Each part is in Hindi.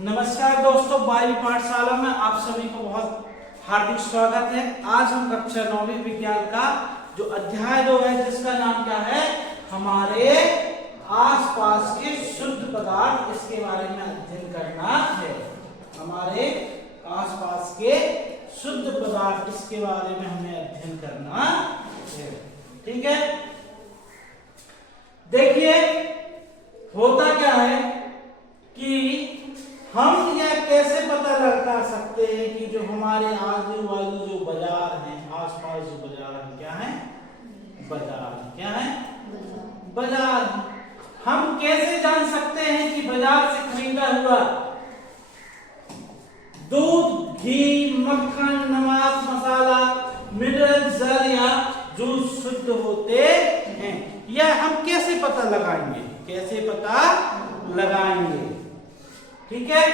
नमस्कार दोस्तों, बाल पाठशाला में आप सभी को बहुत हार्दिक स्वागत है। आज हम कक्षा 9वीं विज्ञान का जो अध्याय 2 है, जिसका नाम क्या है, हमारे आसपास के शुद्ध पदार्थ, इसके बारे में अध्ययन करना है। हमारे आसपास के शुद्ध पदार्थ, इसके बारे में हमें अध्ययन करना है। ठीक है, देखिए होता क्या है कि हम यह कैसे पता लगा सकते हैं कि जो हमारे आजू बाजू जो बाजार हैं, आसपास जो बाजार है, क्या है, बाजार क्या है, बाजार। हम कैसे जान सकते हैं कि बाजार से खरीदा हुआ दूध, घी, मक्खन, नमक, मसाला, मिनरल जल या जूस शुद्ध होते हैं? यह हम कैसे पता लगाएंगे, कैसे पता लगाएंगे? ठीक है,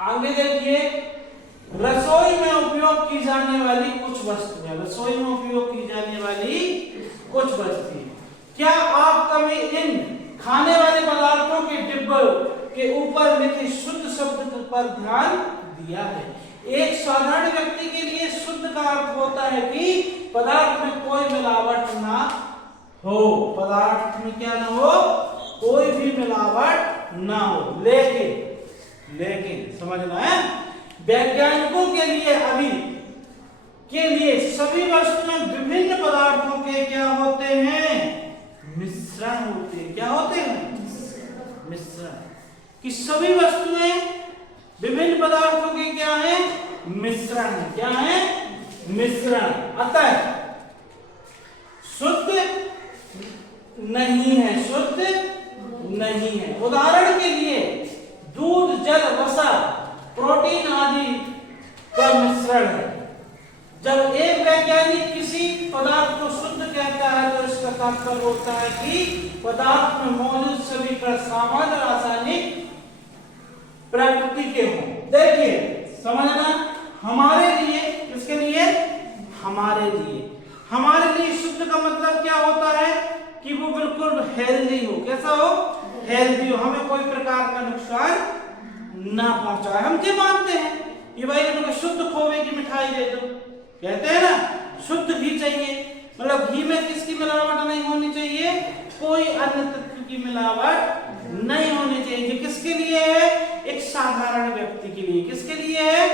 आगे देखिए, रसोई में उपयोग की जाने वाली कुछ वस्तुएं, रसोई में उपयोग की जाने वाली कुछ वस्तुएं। क्या आप कभी इन खाने वाले पदार्थों के डिब्बे के ऊपर लिखे शुद्ध शब्द पर ध्यान दिया है? एक साधारण व्यक्ति के लिए शुद्ध का अर्थ होता है कि पदार्थ में कोई मिलावट ना हो, पदार्थ में क्या ना हो, कोई भी मिलावट ना हो। लेकिन समझना है, वैज्ञानिकों के लिए अभी के लिए सभी वस्तुएं विभिन्न पदार्थों के क्या होते हैं, मिश्रण होते हैं। क्या होते हैं? मिश्रण। कि सभी वस्तुएं विभिन्न पदार्थों के क्या है, मिश्रण है। क्या है? मिश्रण। अतः शुद्ध नहीं है, शुद्ध नहीं है। उदाहरण के लिए दूध, जल, वसा, प्रोटीन आदि का मिश्रण है। जब एक वैज्ञानिक किसी पदार्थ को शुद्ध कहता है तो इसका तात्पर्य होता है कि पदार्थ में मौजूद सभी कण सामान्य रासायनिक प्रकृति के हों। देखिए समझना, हमारे लिए, किसके लिए, हमारे लिए शुद्ध का मतलब क्या होता है कि वो बिल्कुल हेल्दी हो। कैसा हो? हेल्दी हो, हमें कोई प्रकार का नुकसान ना पहुंचाए। हम क्या मानते हैं कि भाई हमें शुद्ध खोए की मिठाई दे दो, कहते हैं ना, शुद्ध घी चाहिए, मतलब घी में किसकी मिलावट नहीं होनी चाहिए, कोई अन्य तत्व की मिलावट नहीं होनी चाहिए। ये किसके लिए है? एक साधारण व्यक्ति के लिए। किसके लिए है?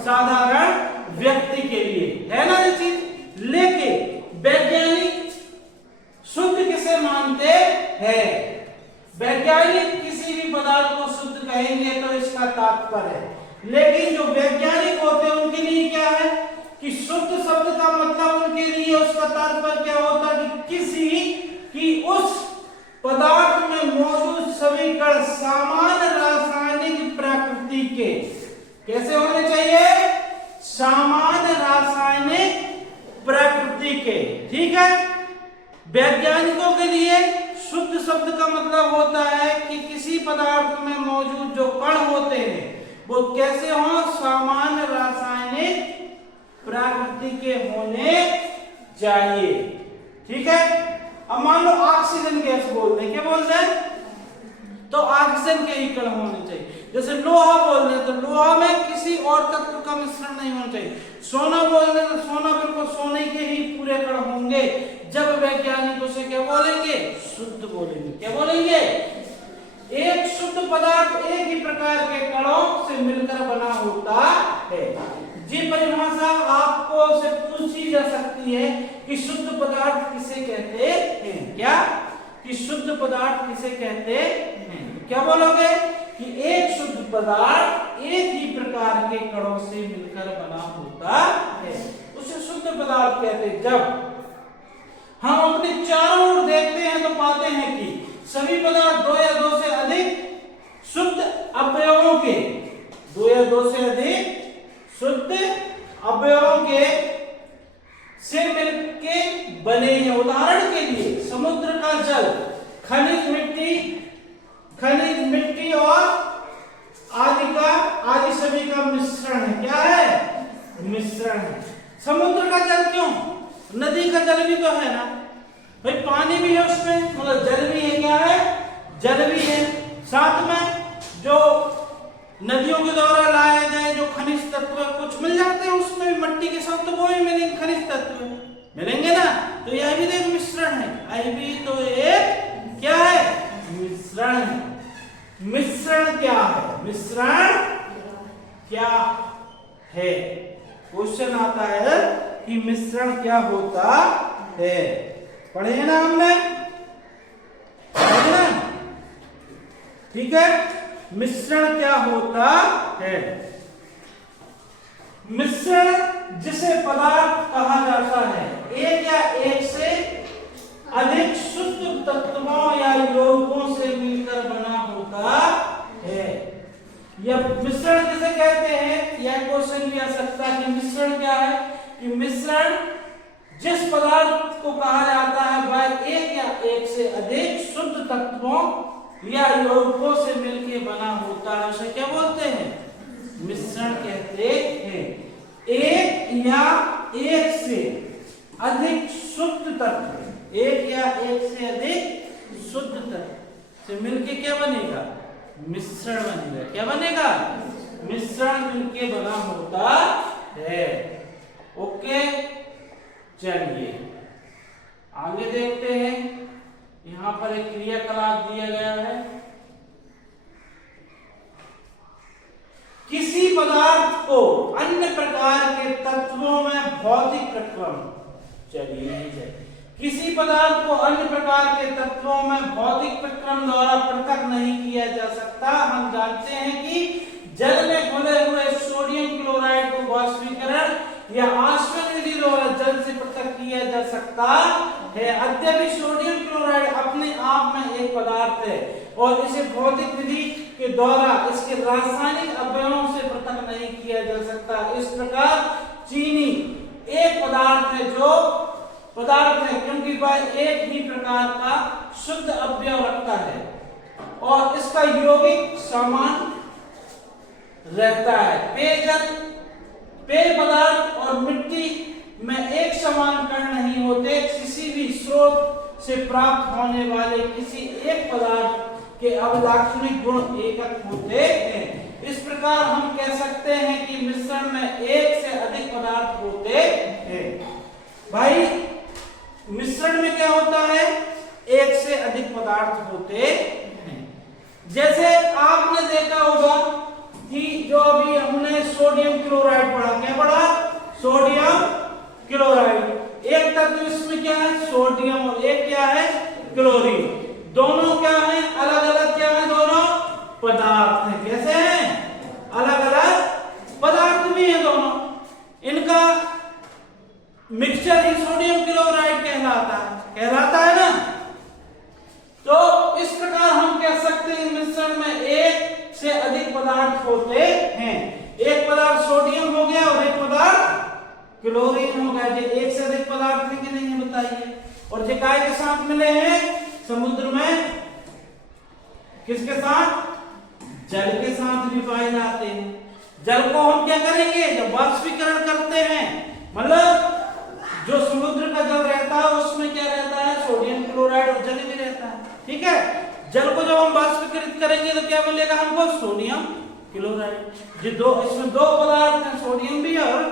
साधारण व्यक्ति के लिए, है ना ये चीज। लेकिन वैज्ञानिक शुद्ध किसे मानते हैं? वैज्ञानिक किसी भी पदार्थ को शुद्ध कहेंगे तो इसका तात्पर्य है। लेकिन जो वैज्ञानिक होते हैं उनके लिए क्या है कि शुद्ध शब्द का मतलब उनके लिए उसका तात्पर्य क्या होता है कि किसी की उस पदार्थ में मौजूद सभी कण सामान्य रासायनिक प्रकृति के कैसे होने चाहिए, सामान्य रासायनिक प्रकृति के। ठीक है, वैज्ञानिकों के लिए शुद्ध शब्द का मतलब होता है कि किसी पदार्थ में मौजूद जो कण होते हैं वो कैसे हो, सामान्य रासायनिक प्रकृति के होने चाहिए। ठीक है, अब मान लो ऑक्सीजन गैस बोल दें, क्या बोलते हैं, तो ऑक्सीजन के ही कण होने चाहिए। जैसे लोहा बोल रहे तो लोहा में किसी और तत्व का मिश्रण नहीं होना चाहिए। सोना बोल रहे तो सोना बिल्कुल सोने के ही पूरे कण होंगे। जब वैज्ञानिक उसे क्या बोलेंगे, शुद्ध बोलेंगे। क्या बोलेंगे? एक शुद्ध पदार्थ एक ही प्रकार के कणों से मिलकर बना होता है। जी परिभाषा आपको से पूछी जा सकती है कि शुद्ध पदार्थ किसे कहते हैं। क्या? कि शुद्ध पदार्थ किसे कहते हैं? क्या बोलोगे कि एक शुद्ध पदार्थ एक ही प्रकार के कणों से मिलकर बना होता है, उसे शुद्ध पदार्थ कहते हैं। जब हम अपने चारों ओर देखते हैं तो पाते हैं कि सभी पदार्थ दो या दो से अधिक शुद्ध अवयवों के, दो या दो से अधिक शुद्ध अवयवों के से मिलके बने हैं। उदाहरण के लिए समुद्र का जल खनिज मिट्टी और आदि सभी का मिश्रण है। क्या है? मिश्रण है। समुद्र का जल क्यों? नदी का जल भी तो है ना भाई, पानी भी है उसमें, मतलब जल भी है। क्या है? जल भी है, साथ में जो नदियों के द्वारा लाए गए जो खनिज तत्व कुछ मिल जाते हैं उसमें भी, मट्टी के साथ तो वो भी मिलेंगे, खनिज तत्व मिलेंगे ना। तो यह भी एक मिश्रण है, यह भी तो एक क्या है, मिश्रण है। मिश्रण क्या है, मिश्रण क्या है, क्वेश्चन आता है कि मिश्रण क्या होता है। पढ़े हैं ना हमने, पढ़े ना, ठीक है। मिश्रण क्या होता है, मिश्रण जिसे पदार्थ कहा जाता है एक या एक से अधिक शुद्ध तत्वों या यौगिकों से मिलकर बना होता है। यह मिश्रण किसे कहते हैं, यह क्वेश्चन भी आ सकता है कि मिश्रण क्या है, कि मिश्रण जिस पदार्थ को कहा जाता है वह एक या एक से अधिक शुद्ध तत्वों या यौगिकों से मिलकर बना होता है, उसे क्या बोलते हैं, मिश्रण कहते हैं। एक या एक से अधिक शुद्ध तत्व, एक या एक से अधिक शुद्ध तत्व से मिलके क्या बनेगा, मिश्रण बनेगा। क्या बनेगा, मिश्रण मिलके बना होता है। ओके, चलिए आगे देखते हैं। यहां पर एक क्रियाकलाप दिया गया है, किसी पदार्थ को अन्य प्रकार के तत्वों में भौतिक प्रक्रम, चलिए किसी पदार्थ को अन्य प्रकार के तत्वों में भौतिक प्रक्रम द्वारा पृथक नहीं किया जा सकता। हम जानते हैं कि जल में घुले हुए सोडियम क्लोराइड को वाष्पीकरण या आसवन विधि द्वारा जल से पृथक किया जा सकता है। यद्यपि सोडियम क्लोराइड अपने आप में एक पदार्थ है और इसे भौतिक विधि के द्वारा इसके रासायनिक अवयवों से पृथक नहीं किया जा सकता। इस प्रकार चीनी एक पदार्थ है, जो पदार्थ है क्योंकि वह एक ही प्रकार का शुद्ध अवयव रखता है और इसका यौगिक समान रहता है। पेयजल, पेय पदार्थ और मिट्टी में एक समान कण नहीं होते। किसी भी स्रोत से प्राप्त होने वाले किसी एक पदार्थ के अवलाक्षणिक गुण एकक होते हैं। इस प्रकार हम कह सकते हैं कि मिश्रण में एक से अधिक पदार्थ होते हैं। भाई मिश्रण में क्या होता है, एक से अधिक पदार्थ होते हैं। जैसे आपने देखा होगा कि जो अभी हमने सोडियम क्लोराइड पढ़ा, क्या पढ़ा, सोडियम क्लोराइड। एक तत्व इसमें क्या है, सोडियम, और एक क्या है, क्लोरीन। दोनों क्या है, अलग अलग क्या है, दोनों पदार्थ हैं। कैसे हैं, अलग अलग पदार्थ भी हैं दोनों। इनका मिक्सचर ही सोडियम क्लोराइड कहलाता है ना। तो इस प्रकार हम कह सकते हैं मिश्रण में एक से अधिक पदार्थ होते हैं। एक पदार्थ सोडियम हो गया और एक पदार्थ क्लोरीन हो गया। ये एक से अधिक पदार्थ है कि नहीं है बताइए। और ये काय के साथ मिले हैं, समुद्र में किसके साथ, जल के साथ भी पाए जाते हैं। जल को हम क्या करेंगे, जब वाष्पीकरण करते हैं, मतलब जो समुद्र का जल रहता है उसमें क्या रहता है, सोडियम क्लोराइड और जल भी रहता है। ठीक है, जल को जब हम वाष्पीकृत करेंगे तो क्या मिलेगा हमको, सोडियम क्लोराइड। ये दो, इसमें दो पदार्थ हैं, सोडियम भी और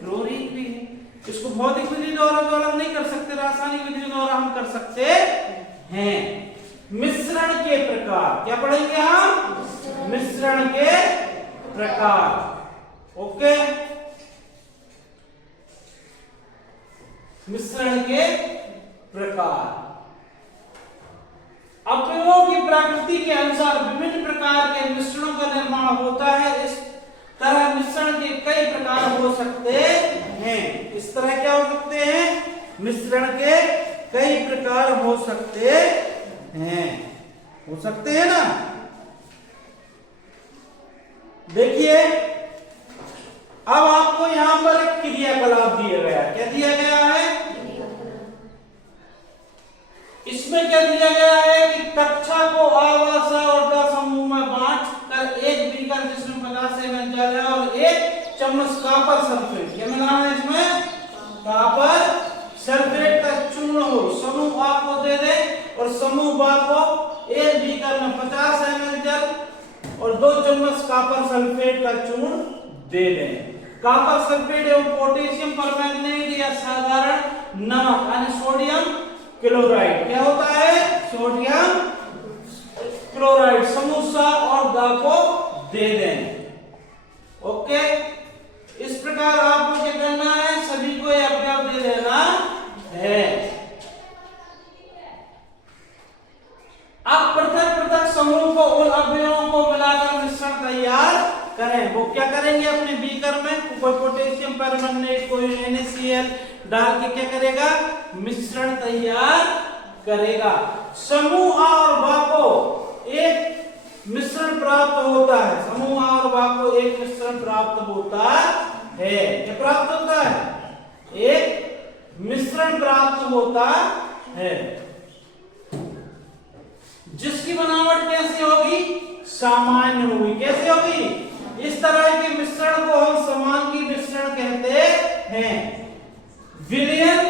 क्लोरीन भी है। इसको भौतिक विधि द्वारा तो अलग नहीं कर सकते, रासायनिक विधि द्वारा हम कर सकते हैं। मिश्रण के प्रकार क्या पढ़ेंगे हम, मिश्रण के प्रकार। ओके, मिश्रण के प्रकार। अवयवों की प्रकृति के अनुसार विभिन्न प्रकार के मिश्रणों का निर्माण होता है। इस तरह मिश्रण के कई प्रकार हो सकते हैं। इस तरह क्या हो सकते हैं, मिश्रण के कई प्रकार हो सकते हैं, हो सकते हैं ना। देखिए अब आपको यहां पर एक क्रियाकलाप दिया गया है। क्या दिया गया है, इसमें क्या दिया गया है कि कक्षा को आवासा और द समूह में बांट कर एक बीकर जिसमें 50 ml जल है और एक चम्मच कॉपर सल्फेट, क्या मिलाना है इसमें, कॉपर सल्फेट का चूर्ण हो, समूह A को दे दे और समूह B को एक बीकर में 50 ml जल और 2 चम्मच कॉपर सल्फेट का चूर्ण दे दें। कॉपर सल्फेट एवं पोटेशियम परमैंगनेट या साधारण नमक यानी सोडियम क्लोराइड, क्या होता है? सोडियम क्लोराइड समूह सा और द को दे दें। ओके, इस प्रकार आपको क्या करना है? सभी को ये अपने आप दे देना है। अब पृथक पृथक समूह को उन अवयवों को मिलाकर मिश्रण तैयार करें। वो क्या करेंगे? अपने बीकर में कोई पोटेशियम परमैंगनेट, कोई NaCl डाल के क्या करेगा? मिश्रण तैयार करेगा। समूह A और B को एक मिश्रण प्राप्त होता है। समूह A और B को एक मिश्रण प्राप्त होता है। क्या प्राप्त होता है? एक मिश्रण प्राप्त होता है, जिसकी बनावट कैसी होगी? सामान्य होगी। कैसे होगी? इस तरह के मिश्रण को हम समांगी मिश्रण कहते हैं। विलयन,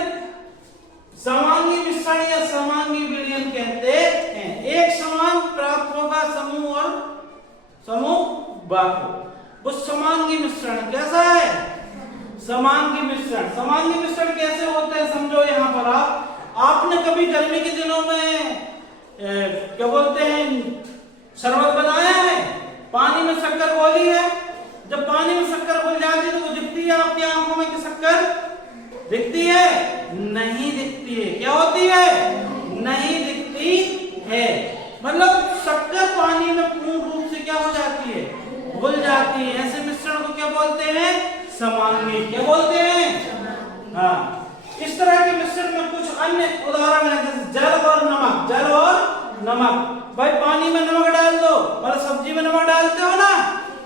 समांगी मिश्रण या समांगी विलयन कहते हैं। एक समान प्राप्त होगा समूह और समूह बा को। उस समांगी मिश्रण कैसा है? समांगी मिश्रण। समांगी मिश्रण कैसे होते हैं समझो। यहां पर आपने कभी गर्मी के दिनों में क्या बोलते हैं, शरबत बनाया है? पानी में शक्कर घोली है। जब पानी में शक्कर घुल जाती है तो वो दिखती है आपकी आंखों में कि शक्कर दिखती है? नहीं दिखती है। क्या होती है? नहीं दिखती है। मतलब शक्कर पानी में पूर्ण रूप से क्या हो जाती है? घुल जाती है। ऐसे मिश्रण को क्या बोलते हैं? समांगी। क्या बोलते हैं? हाँ, इस तरह के मिश्रण में कुछ अन्य उदाहरण है, जैसे जल और नमक। जल और नमक, भाई पानी में नमक डाल दो और सब्जी में नमक डालते हो ना,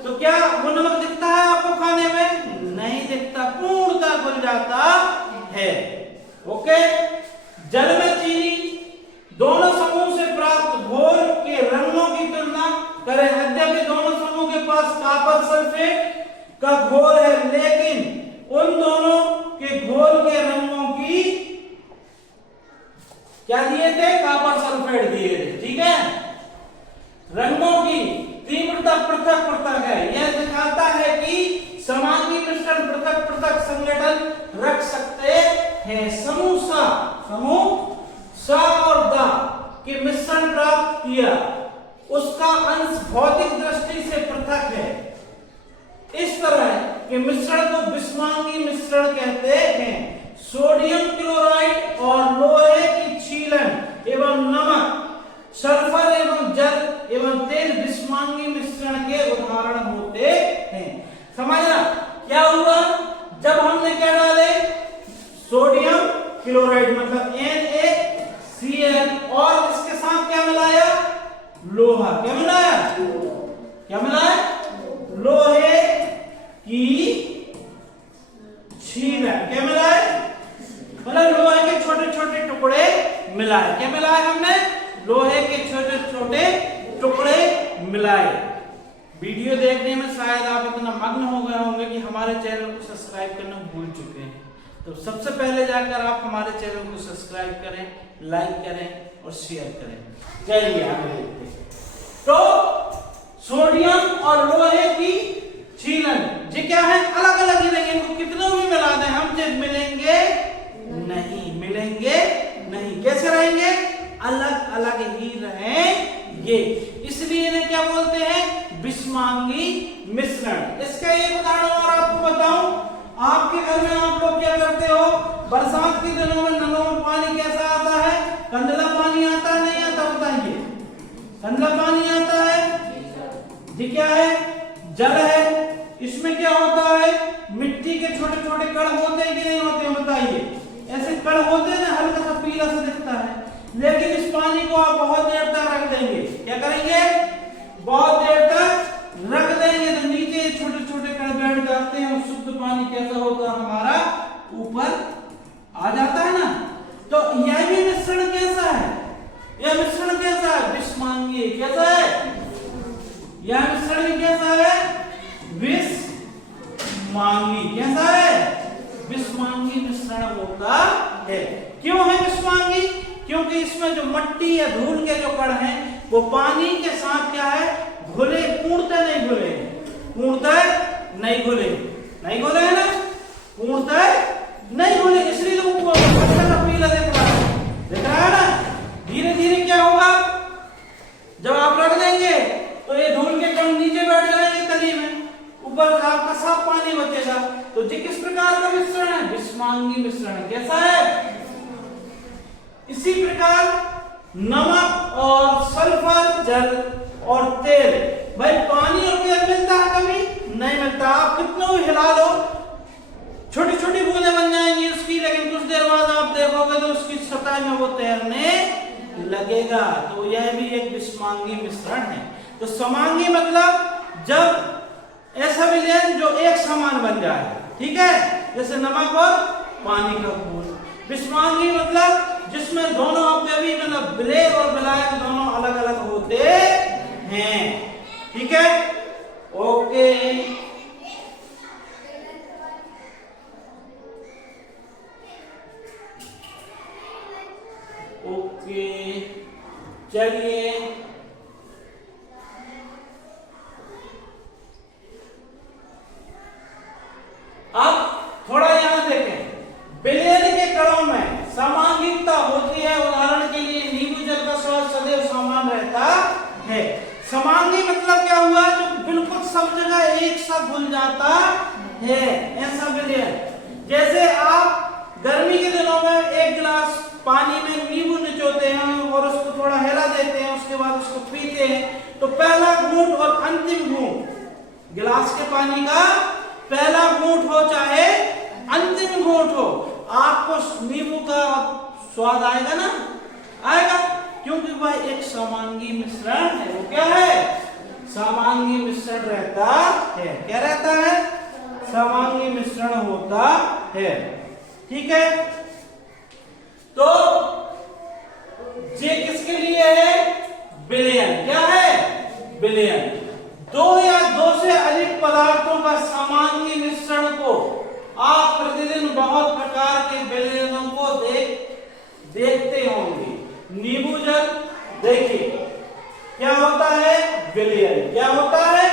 तो क्या वो नमक दिखता है आपको खाने में? नहीं दिखता, पूर्णतः घुल जाता है। ओके, जल में चीनी, दोनों समूह से प्राप्त घोल के रंगों की तुलना करें। यद्यपि दोनों समूह के पास कॉपर सल्फेट का घोल है, लेकिन उन दोनों के घोल के रंगों की क्या दिए थे? कॉपर सल्फेट दिए थे। ठीक है, रंगों की तीव्रता पृथक पृथक है। यह दिखाता है कि समांगी मिश्रण पृथक पृथक संगठन रख सकते हैं। समूह सा और द के मिश्रण प्राप्त किया, उसका अंश भौतिक दृष्टि से पृथक है। इस तरह के मिश्रण को विषमांगी मिश्रण कहते हैं। सोडियम क्लोराइड और लोहे की छीलन एवं नमक, सल्फर एवं जल एवं तेल विषमांगी मिश्रण के उदाहरण होते हैं। समझना क्या हुआ? जब हमने क्या डाले? सोडियम क्लोराइड मतलब NaCl और इसके साथ क्या मिलाया? लोहा। क्या मिलाया? क्या मिलाया? लोहे की छीलन। क्या मिलाए? मतलब लोहे के छोटे छोटे टुकड़े मिलाए। क्या मिलाए हमने? लोहे के छोटे छोटे टुकड़े मिलाए। वीडियो देखने में शायद आप इतना मग्न हो गए होंगे कि हमारे चैनल को सब्सक्राइब करना भूल चुके हैं। तो सबसे पहले जाकर आप हमारे चैनल को सब्सक्राइब करें, लाइक करें और शेयर करें। चलिए आगे देखते हैं। तो सोडियम और लोहे की छीलन, ये क्या है? अलग अलग ही रहेंगे। इनको कितनों भी मिला दें हम, जब मिलेंगे नहीं, मिलेंगे नहीं। कैसे रहेंगे? अलग अलग ही रहेंगे। इसलिए इन्हें क्या बोलते हैं? विषमांगी मिश्रण। इसका एक उदाहरण और आपको बताऊं। आपके घर में आप लोग क्या करते हो? बरसात के दिनों में नलों में पानी कैसा आता है? कंडला पानी आता है, नहीं आता? बताइए। कंडला पानी आता है। ये क्या है? जल है। इसमें क्या होता है? मिट्टी के छोटे छोटे कण होते हैं कि नहीं होते हैं? बताइए। ऐसे कण होते हैं ना, हल्का सा पीला सा दिखता है। लेकिन इस पानी को आप बहुत देर तक रख देंगे। क्या करेंगे? बहुत देर तक रख देंगे तो नीचे छोटे छोटे कण बैठ जाते हैं और शुद्ध पानी कैसा होता है? हमारा ऊपर आ जाता है ना। तो यह भी मिश्रण कैसा है? यह मिश्रण कैसा है? विषमांगी। कैसा है? यह मिश्रण भी कैसा है? विषमांगी। कैसा है? विषमांगी मिश्रण होता है। क्यों है विषमांगी? क्योंकि इसमें जो मट्टी या धूल के जो कण हैं वो पानी के साथ क्या है, घुले, पूर्णतः नहीं घुले, पूर्णतः नहीं घुले, नहीं घुले है ना, पूर्णतः नहीं घुले, इसलिए तो वो पीला देख रहा है ना। धीरे धीरे क्या होगा, जब आप रख देंगे तो ये धूल के कण नीचे बैठ जाएंगे तली में, ऊपर आपका साफ पानी बचेगा। तो ये किस प्रकार का मिश्रण है, विस्मांगी मिश्रण है। कैसा है, इसी प्रकार नमक और सल्फर, जल और तेल, भाई पानी और तेल मिलता है कभी नहीं मिलता। आप कितना भी हिला लो, छोटी छोटी बूंदें बन जाएंगी उसकी, लेकिन कुछ देर बाद आप देखोगे तो उसकी सतह में वो तैरने लगेगा। तो यह भी एक विस्मांगी मिश्रण है। तो समांगी मतलब जब ऐसा विलयन जो एक समान बन जाए, ठीक है, जैसे नमक और पानी का घोल। विस्मांगी मतलब जिसमें दोनों अवयवी मतलब विलेय और विलायक दोनों अलग अलग होते हैं, ठीक है, ओके। ओके चलिए अब थोड़ा यहां देखें, विलयन के कणों में समांगिकता होती है। उदाहरण के लिए नींबू जल का स्वाद सदैव समान रहता है। समांगी मतलब क्या हुआ, जो बिल्कुल सब जगह एक सा घुल जाता है, ऐसा विलयन। जैसे आप गर्मी के दिनों में एक गिलास पानी में नींबू निचोते हैं और उसको थोड़ा हिला देते हैं, उसके बाद उसको पीते हैं, तो पहला घूंट और अंतिम घूंट गिलास के पानी का पहला घूंट हो चाहे अंतिम घूंट हो, आपको नींबू का स्वाद आएगा ना, आएगा, क्योंकि वह एक समांगी मिश्रण है। वो क्या है, समांगी मिश्रण रहता है। क्या रहता है, समांगी मिश्रण होता है, ठीक है। तो ये किसके लिए है, विलयन। क्या है, विलयन। दो या दो से अधिक पदार्थों का समांगी मिश्रण को आप प्रतिदिन बहुत प्रकार के विलयनों को देखते होंगे। नींबू जल देखिए क्या होता है, विलयन। क्या होता है,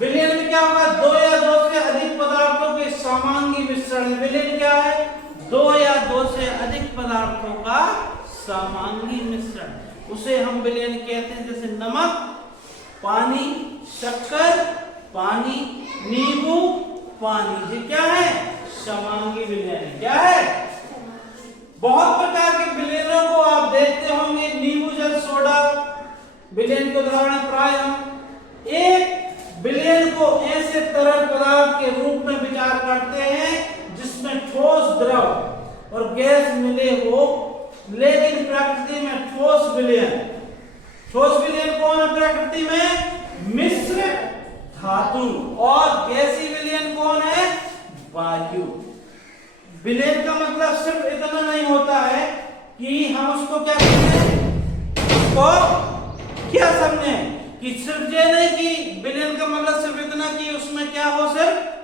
विलयन में क्या होगा, दो या दो से अधिक पदार्थों के समांगी मिश्रण। विलयन क्या है, दो या दो से अधिक पदार्थों का समांगी मिश्रण, उसे हम विलयन कहते हैं। जैसे नमक, पानी, शक्कर, पानी, नींबू, पानी, ये क्या है, समांगी विलयन। क्या है, बहुत प्रकार के विलयनों को आप देखते होंगे। नींबू जल सोडा विलयन के उदाहरण प्राय हम एक विलयन को ऐसे तरल पदार्थ के रूप में विचार करते हैं जिसमें ठोस, द्रव और गैस मिले हो, लेकिन प्रकृति में ठोस विलयन कौन है, प्रकृति में मिश्र धातु, और गैसीय विलयन कौन है, वायु। विलयन का मतलब सिर्फ इतना नहीं होता है कि हम उसको क्या कहते हैं, उसको क्या समझे कि सिर्फ ये नहीं कि विलयन का मतलब सिर्फ इतना कि उसमें क्या हो, सिर्फ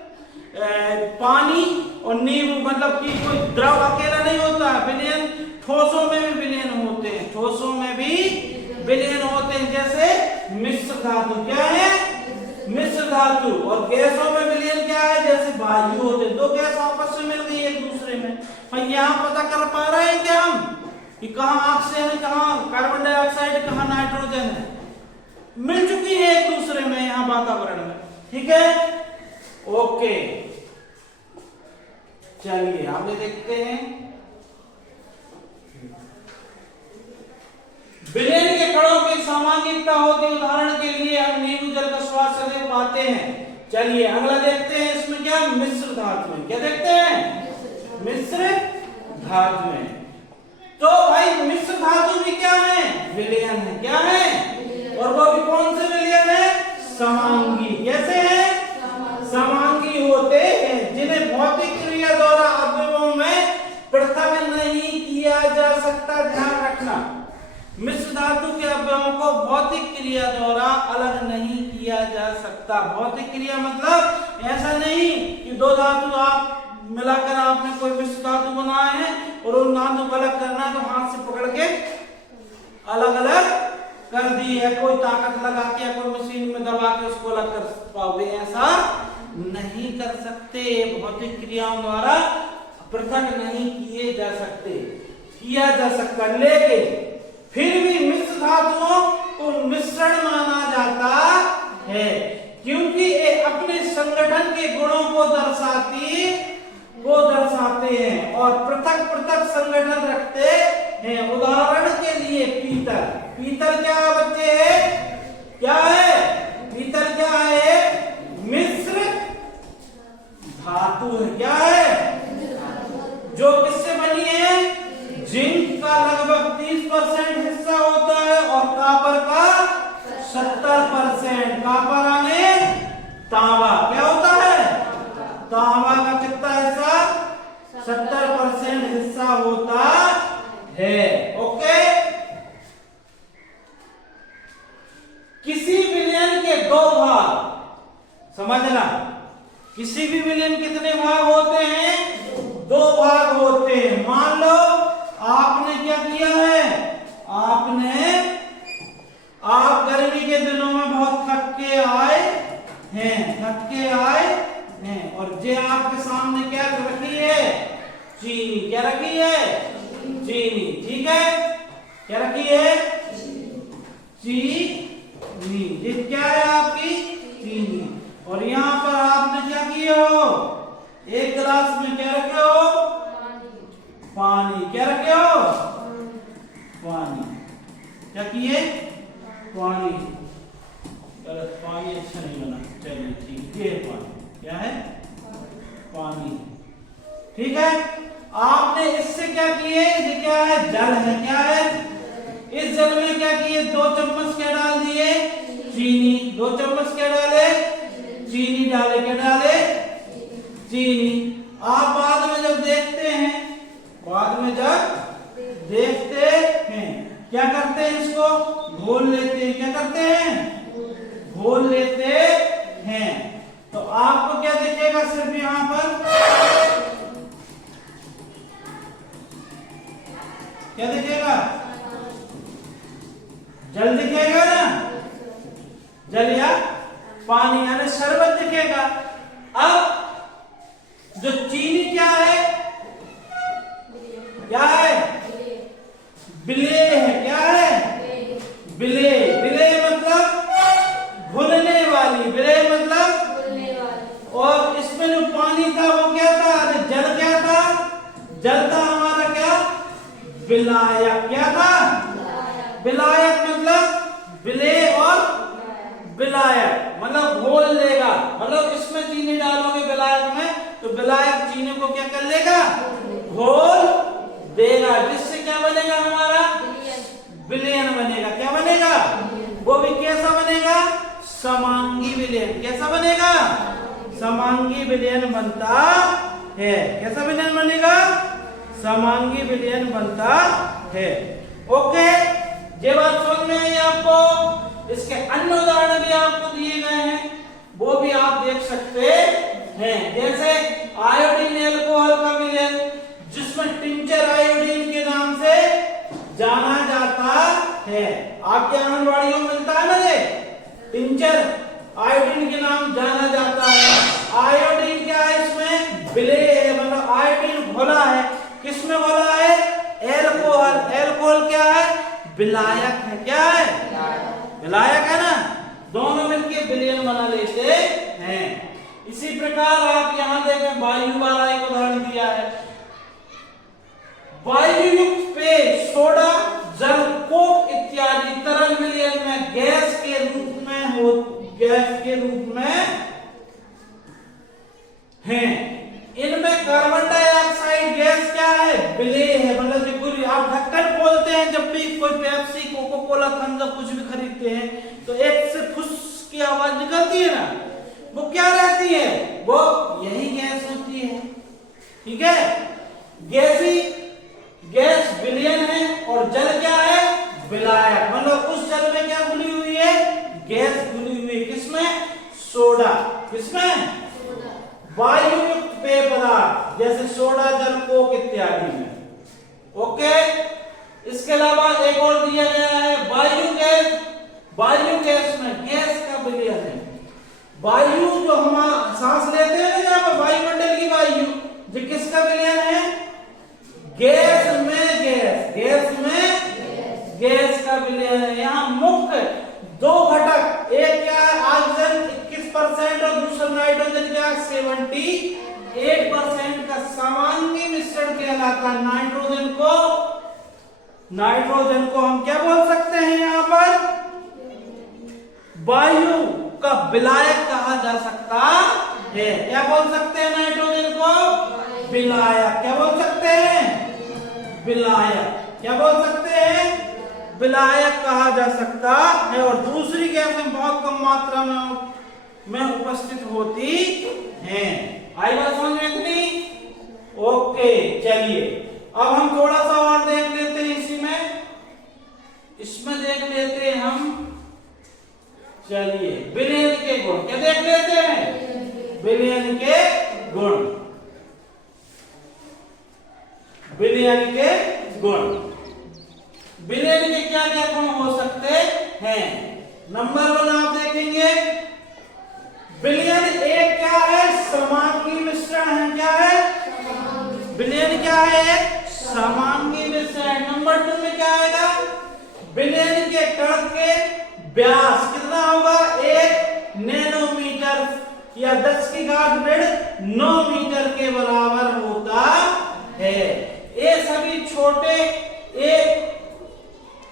पानी और नींबू, मतलब कि कोई द्रव अकेला नहीं होता। विलयन ठोसों में भी विलयन होते हैं, ठोसों में भी विलयन होते हैं, जैसे मिश्र धातु। क्या है, मिश्र धातु। और गैसों में विलयन क्या है, जैसे वायु होते, दो गैस आपस में मिल गई एक दूसरे में। पर यहाँ पता कर पा रहे हैं क्या हम कि कहाँ ऑक्सीजन है, कहाँ कार्बन डाइऑक्साइड, कहाँ नाइट्रोजन है, मिल चुकी है एक दूसरे में यहाँ वातावरण में, ठीक है, ओके। चलिए आगे देखते हैं। विलयन के कणों की समांगिकता होती है। उदाहरण के लिए हम नींबू जल का स्वाद सदैव पाते हैं। चलिए अगला देखते हैं, इसमें क्या, मिश्र धातु में। क्या देखते हैं, मिश्र धातु में। तो भाई मिश्र धातु भी क्या है, विलयन है। क्या है, और वो भी कौन से विलयन है, समांगी। कैसे है, समांगी होते हैं, जिन्हें भौतिक क्रिया द्वारा अवयवों में पृथक नहीं किया जा सकता। ध्यान रखना, मिश्र धातु के अवयवों को भौतिक क्रिया द्वारा अलग नहीं किया जा सकता। भौतिक क्रिया मतलब ऐसा नहीं कि दो धातु आप मिलाकर आपने कोई मिश्र धातु बनाए हैं और उन धातु को अलग करना है तो हाथ से पकड़ के अलग अलग कर एनर्जी है, कोई ताकत लगा के या कोई मशीन में दबा के उसको अलग कर पाओगे, ऐसा नहीं कर सकते। भौतिक क्रियाओं द्वारा पृथक नहीं किए जा सकते, किया जा सकता, लेकिन फिर भी मिश्र धातुओं को मिश्रण माना जाता है, क्योंकि ये अपने संगठन के गुणों को दर्शाते हैं और पृथक पृथक संगठन रखते हैं। उदाहरण के लिए पीतल, पीतल क्या है बच्चे, क्या है पीतल, क्या है, मिश्र धातु है, क्या है, जो किससे बनी है, जिंक का लगभग 30% हिस्सा होता है और कॉपर का 70%। कॉपर यानी तांबा, क्या होता है, तांबा का कितना हिस्सा, 70% हिस्सा होता है। ओके, किसी विलयन के दो भाग, समझना, किसी भी विलयन कितने भाग होते हैं, दो भाग होते हैं। मान लो आपने क्या किया है, आप गर्मी के दिनों में बहुत थक के आए हैं और जे आपके सामने क्या रखी है, चीनी, क्या रखी है, चीनी, ठीक है, क्या रखी है, चीनी, ये क्या है आपकी चीनी, और यहाँ पर आपने क्या किया हो, एक गिलास में क्या रखे हो, पानी, क्या रखे हो, पानी, क्या किए, पानी, गलत, पानी अच्छा नहीं बना, चलिए ठीक है, पानी क्या है, पानी, ठीक है। आपने इससे क्या किए, ये क्या है, जल है, क्या है, इस जल में क्या किए, 2 चम्मच क्या डाल दिए, चीनी, 2 चम्मच क्या डाले, चीनी डाले, क्या डाले, चीनी। आप बाद में जब देखते हैं, क्या करते हैं, इसको घोल लेते हैं, क्या करते हैं, घोल लेते हैं। तो आपको क्या दिखेगा, सिर्फ यहां पर क्या दिखेगा, जल दिखेगा ना, जल या पानी यानी शरबत दिखेगा। अब जो चीनी क्या है, क्या है, बिले है, क्या है, बिले, बिले मतलब घुलने वाली, बिले मतलब, और इसमें जो पानी था वो क्या था, अरे जल क्या था, जल था हमारा क्या, विलायक, क्या था, विलायक मतलब विले और विलायक मतलब घोल लेगा, मतलब इसमें चीनी डालोगे विलायक में तो विलायक चीनी को क्या कर लेगा, घोल देगा, जिससे क्या बनेगा हमारा, विलयन बनेगा, क्या बनेगा, वो भी कैसा बनेगा, समांगी विलयन, कैसा बनेगा, समांगी विलयन बनता है, कैसा विलयन बनेगा, समांगी विलयन बनता है। ओके, ये बात समझ में आई आपको। इसके अन्य उदाहरण भी आपको दिए गए हैं, वो भी आप देख सकते हैं, जैसे आयोडीन एल्कोहल का विलयन, जिसमें टिंचर आयोडीन के नाम से जाना जाता है। आपके आंगनबाड़ियों में मिलता है ना, ये टिंचर आयोडीन के नाम जाना जाता है। आयोडीन क्या है, इसमें विले है, मतलब आयोडीन घोला है, किसमें घोला है, एल्कोहल, एल्कोहल क्या है, विलायक है, क्या है, विलायक है ना, दोनों मिलकर विलयन बना लेते हैं। इसी प्रकार आप यहां देखें, वायु वाला एक उदाहरण दिया है, वायु युक्त पेय, सोडा, जल, कोक इत्यादि तरल विलयन में गैस के रूप में हैं। इनमें कार्बन डाइऑक्साइड गैस क्या है, विलेय है, मतलब आप ढक्कन खोलते हैं जब भी कोई Pepsi, Coca Cola, Thums Up कुछ भी खरीदते हैं तो एक से फुस की आवाज निकलती है ना, वो क्या रहती है, वो यही गैस होती है, ठीक है। गैस विलयन है और जल क्या है, विलायक, मतलब उस जल में क्या घुली हुई है, गैस घुली हुई है, किसमें, सोडा, किसमें, वायु युक्त पेय पदार्थ जैसे सोडा, जल, कोक इत्यादि में। ओके, इसके अलावा एक और दिया गया है, वायु गैस वायु गैस में, गैस का विलयन है। वायु जो हम सांस लेते हैं ना, जहां पर वायुमंडल की वायु, जो किसका विलयन है? गैस में गैस, गैस में गैस का विलयन है। यहाँ मुख्य दो घटक, एक क्या है ऑक्सीजन 21% और दूसरा नाइट्रोजन क्या 78% का समांगी मिश्रण कहलाता है। नाइट्रोजन को हम क्या बोल सकते हैं? यहाँ पर वायु का विलायक कहा जा सकता है। क्या बोल सकते हैं? नाइट्रोजन को विलायक। क्या बोल सकते हैं? विलायक। क्या बोल सकते हैं? विलायक कहा जा सकता है। और दूसरी गैसें बहुत कम मात्रा में उपस्थित होती हैं। आई बात समझ में इतनी? ओके, चलिए अब हम थोड़ा सा और देख लेते हैं इसमें देख लेते हैं हम। चलिए विलयन के गुण क्या देख लेते हैं? विलयन के गुण, विलयन के गुण। विलयन के क्या क्या गुण हो सकते हैं? नंबर 1 आप देखेंगे, विलयन एक क्या है? समांगी मिश्रण है। क्या है? विलयन क्या है? समांगी मिश्रण। नंबर 2 में क्या आएगा? विलयन के कण के व्यास कितना होगा? 1 नैनोमीटर या 10⁻9 मीटर के बराबर होता है। ये सभी छोटे,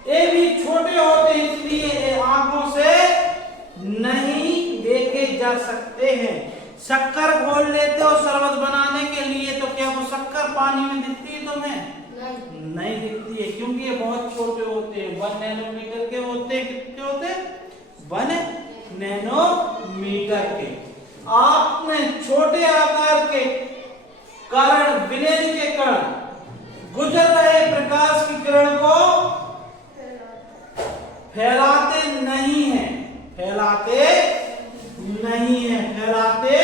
ये भी छोटे होते हैं, इसलिए आंखों से नहीं देखे जा सकते हैं। शक्कर घोल लेते हो शरबत बनाने के लिए, तो क्या वो शक्कर पानी में दिखती है तुम्हें? नहीं दिखती है, क्योंकि ये बहुत छोटे होते हैं। 1 नैनोमीटर के होते हैं। कितने होते हैं? 1 नैनोमीटर के। आपने छोटे आकार के कारण विलयन के कण गुजर रहे प्रकाश की किरण को फैलाते नहीं है, फैलाते नहीं है, फैलाते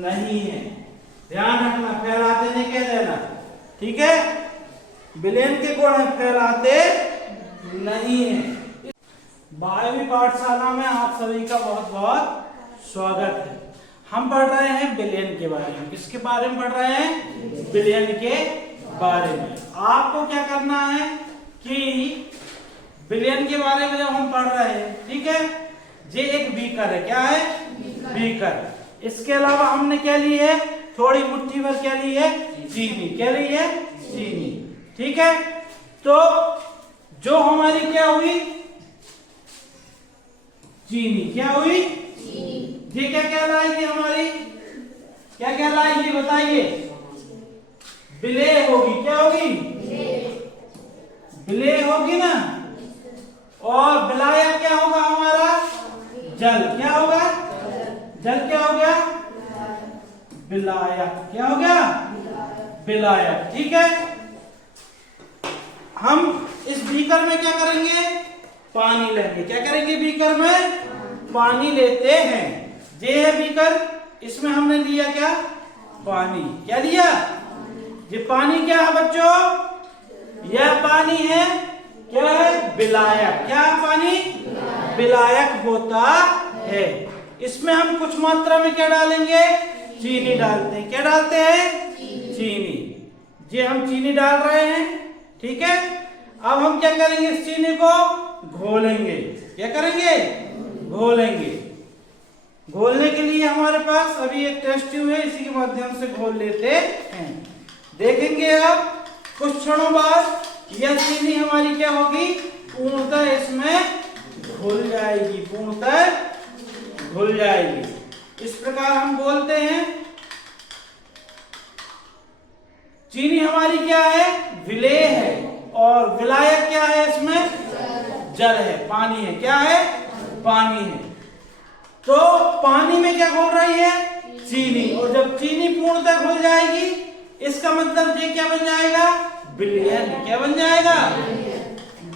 नहीं है। ध्यान रखना, फैलाते नहीं कह देना, ठीक है? विलयन के गुण है, फैलाते नहीं है। 12वीं पाठशाला में आप सभी का बहुत बहुत स्वागत है। हम पढ़ रहे हैं विलयन के बारे में। किसके बारे में पढ़ रहे हैं? विलयन के बारे में। आपको क्या करना है कि विलयन के बारे में जब हम पढ़ रहे हैं, ठीक है, ये एक बीकर है। क्या है? बीकर। इसके अलावा हमने क्या ली है? थोड़ी मुट्ठी भर क्या ली है? चीनी। क्या ली है? चीनी, ठीक है। तो जो हमारी क्या हुई? चीनी। क्या हुई? ये क्या कहलाएगी हमारी? क्या कहलाएगी बताइए? विलेय होगी। क्या होगी? विलेय होगी ना। और विलायक क्या होगा हमारा? जल। क्या होगा? जल क्या हो गया? विलायक। क्या हो गया? विलायक, ठीक है। हम इस बीकर में क्या करेंगे? पानी लेंगे। क्या करेंगे? बीकर में पानी लेते हैं। ये है बीकर, इसमें हमने लिया क्या? पानी। क्या लिया? ये पानी क्या है बच्चों? यह पानी है क्या है? विलायक। क्या पानी? विलायक होता है। इसमें हम कुछ मात्रा में क्या डालेंगे? चीनी डालते हैं। क्या डालते हैं? चीनी। ये हम चीनी डाल रहे हैं, ठीक है। अब हम क्या करेंगे? इस चीनी को घोलेंगे। क्या करेंगे? घोलेंगे। घोलने के लिए हमारे पास अभी एक टेस्ट ट्यूब है, इसी के माध्यम से घोल लेते हैं। देखेंगे आप कुछ क्षणों बाद यह चीनी हमारी क्या होगी? पूर्णतः इसमें घुल जाएगी, पूर्णतः घुल जाएगी। इस प्रकार हम बोलते हैं चीनी हमारी क्या है? विलेय है। और विलायक क्या है? इसमें जल है, पानी है। क्या है? पानी है। तो पानी में क्या घुल रही है? चीनी। और जब चीनी पूर्णतः घुल जाएगी, इसका मतलब ये क्या बन जाएगा? विलयन। क्या बन जाएगा?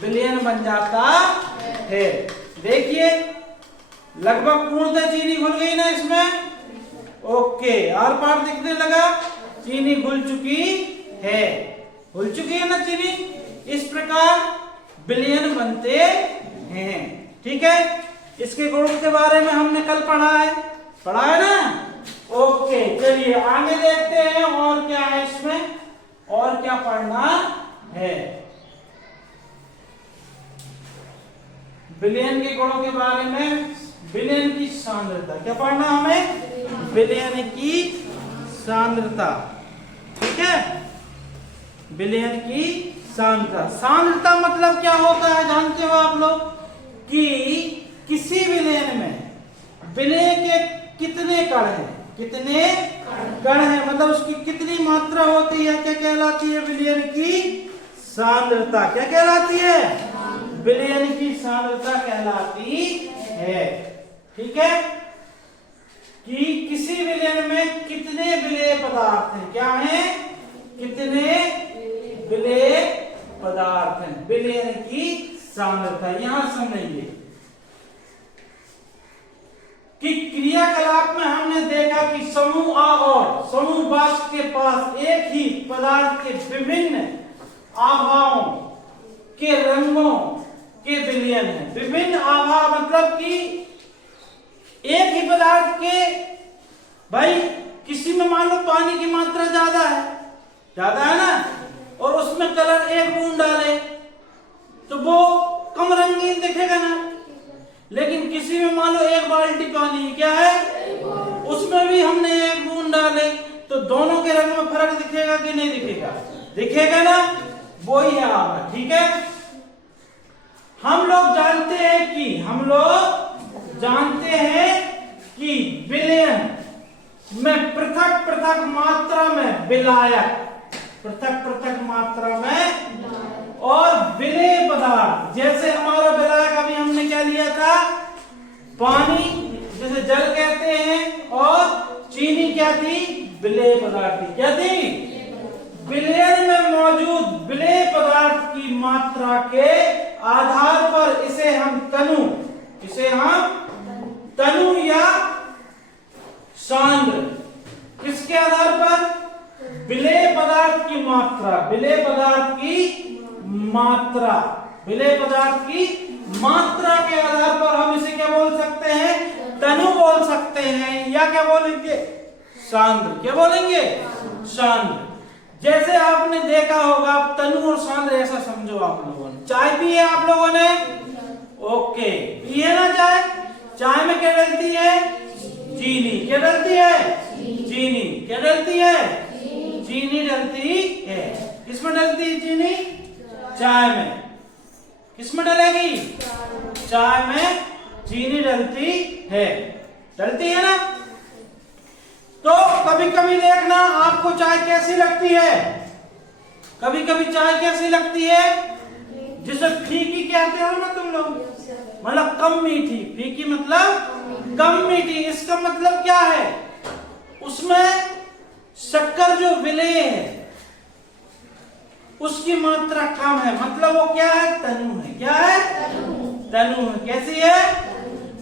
विलयन बन जाता है। देखिए लगभग पूर्णतः चीनी घुल गई ना इसमें। ओके, आर पार दिखने लगा, चीनी घुल चुकी है। घुल चुकी है ना चीनी। इस प्रकार विलयन बनते हैं। ठीक है, इसके गुणों के बारे में हमने कल पढ़ा है ना। ओके, चलिए आगे देखते हैं और क्या है इसमें, और क्या पढ़ना है। विलयन के गुणों के बारे में, विलयन की सांद्रता, क्या पढ़ना हमें, विलयन की सांद्रता। ठीक है, विलयन की सांद्रता। सांद्रता मतलब क्या होता है जानते हो आप लोग, कि किसी विलयन में विलय के कितने कण हैं, कितने कण हैं, मतलब उसकी कितनी मात्रा होती है, क्या कहलाती है, विलयन की सांद्रता। क्या कहलाती है, विलयन की सांद्रता कहलाती है। ठीक है, कि किसी विलयन में कितने विलेय पदार्थ हैं, क्या है, कितने विलेय पदार्थ हैं, विलयन की सांद्रता। यहां समझिए कि क्रियाकलाप में हमने देखा कि समूह A और समूह वाष्प के पास एक ही पदार्थ के विभिन्न आभाओं के रंगों के विलयन है। विभिन्न आभा मतलब कि एक ही पदार्थ के, भाई किसी में मान लो पानी की मात्रा ज्यादा है ना, और उसमें कलर एक बूंद डाले तो वो कम रंगीन दिखेगा ना। लेकिन किसी में मान लो एक बाल्टी पानी क्या है, उसमें भी हमने एक बूंद डाले तो दोनों के रंग में फर्क दिखेगा कि नहीं दिखेगा, दिखेगा ना, वो ही है आभा। ठीक है, हम लोग जानते हैं कि विलयन में पृथक पृथक मात्रा में विलायक, पृथक पृथक मात्रा में, और विलेय पदार्थ, जैसे हमारा विलायक अभी हमने क्या लिया था, पानी जैसे जल कहते हैं, और चीनी क्या थी, विलेय पदार्थ थी। क्या थी, विलयन में मौजूद विलेय पदार्थ की मात्रा के आधार पर इसे हम तनु या सांद्र, किसके आधार पर, विलेय पदार्थ की मात्रा, विलेय पदार्थ की मात्रा, विलेय पदार्थ की मात्रा के आधार पर हम इसे क्या बोल सकते हैं, तनु बोल सकते हैं, या क्या बोलेंगे, सांद्र। क्या बोलेंगे, सांद्र। जैसे आपने देखा होगा, आप तनु और सांद्र ऐसा समझो, आप लोगों ने चाय पी है, आप लोगों ने, ओके, पी है ना चाय, चाय में क्या डलती है, चीनी। क्या डलती है, चीनी। क्या डलती है, चीनी डलती है। किसमें डलती है चीनी, चाय में। किसमें डलेगी, चाय में चीनी डलती है ना। तो कभी कभी देखना आपको चाय कैसी लगती है, कभी कभी चाय कैसी लगती है, जिसे फीकी कहते हो ना तुम लोग, मतलब कम मीठी। फीकी मतलब कम मीठी। इसका मतलब क्या है, उसमें शक्कर जो विलेय है उसकी मात्रा कम है, मतलब वो क्या है, तनु है। क्या है, तनु है। कैसी है,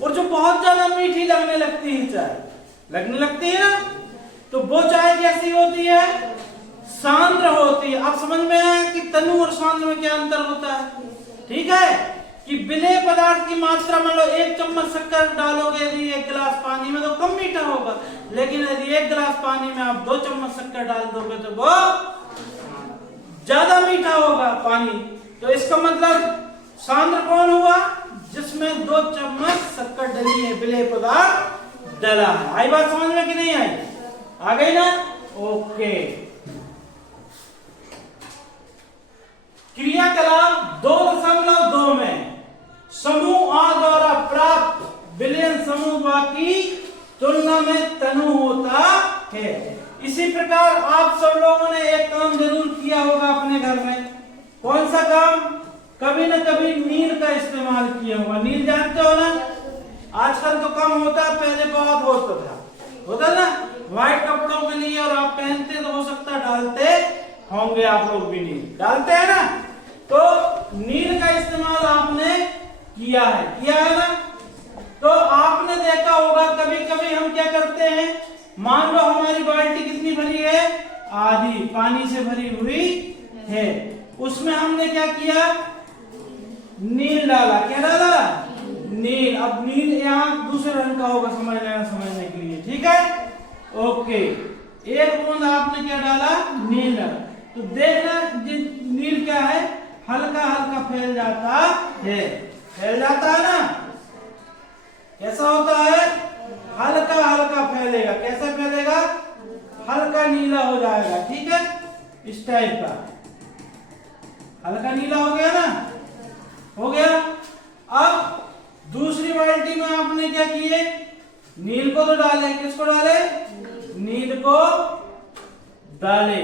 और जो बहुत ज्यादा मीठी लगने लगती है, चाय लगने लगती है ना, तो वो चाय कैसी होती है, सांद्र होती है। अब समझ में आया कि तनु और सांद्र में क्या अंतर होता है। ठीक है, कि विलेय पदार्थ की मात्रा, मान लो 1 चम्मच शक्कर डालोगे यदि 1 गिलास पानी में तो कम मीठा होगा, लेकिन यदि 1 गिलास पानी में आप 2 चम्मच शक्कर डाल दोगे तो वो ज्यादा मीठा होगा पानी। तो इसका मतलब सांद्र कौन हुआ, जिसमें 2 चम्मच शक्कर डली है, विलेय पदार्थ डला है। आई बात समझ में कि नहीं आई, आ गई ना, ओके। क्रियाकलाप 2.2 में समूह A द्वारा प्राप्त विलयन समूह B की तुलना में तनु होता है। इसी प्रकार आप सब लोगों ने एक काम जरूर किया होगा अपने घर में। कौन सा काम, कभी न कभी नील का इस्तेमाल किया होगा। नील जानते हो ना, आजकल तो कम होता है, पहले बहुत होता ना, व्हाइट कपड़ों के लिए, और आप पहनते तो हो सकता है डालते होंगे आप लोग भी, नील डालते हैं ना, तो नील का इस्तेमाल आपने किया है ना। तो आपने देखा होगा कभी कभी हम क्या करते हैं, मान लो हमारी बाल्टी कितनी भरी है, आधी पानी से भरी हुई है, उसमें हमने क्या किया, नील डाला। क्या डाला, अब नील यहाँ दूसरे रंग का होगा, समझने के लिए, ठीक है। ओके, एक बूंद आपने क्या डाला, नील रंग, तो देखना नील क्या है, हल्का हल्का फैल जाता है, फैल जाता है ना, कैसा होता है, हल्का हल्का फैलेगा, कैसे फैलेगा, हल्का नीला हो जाएगा, ठीक है, इस टाइप का हल्का नीला हो गया ना, हो गया। अब दूसरी बाल्टी में आपने क्या किए, नील को तो डाले, किसको डाले, नील को डाले,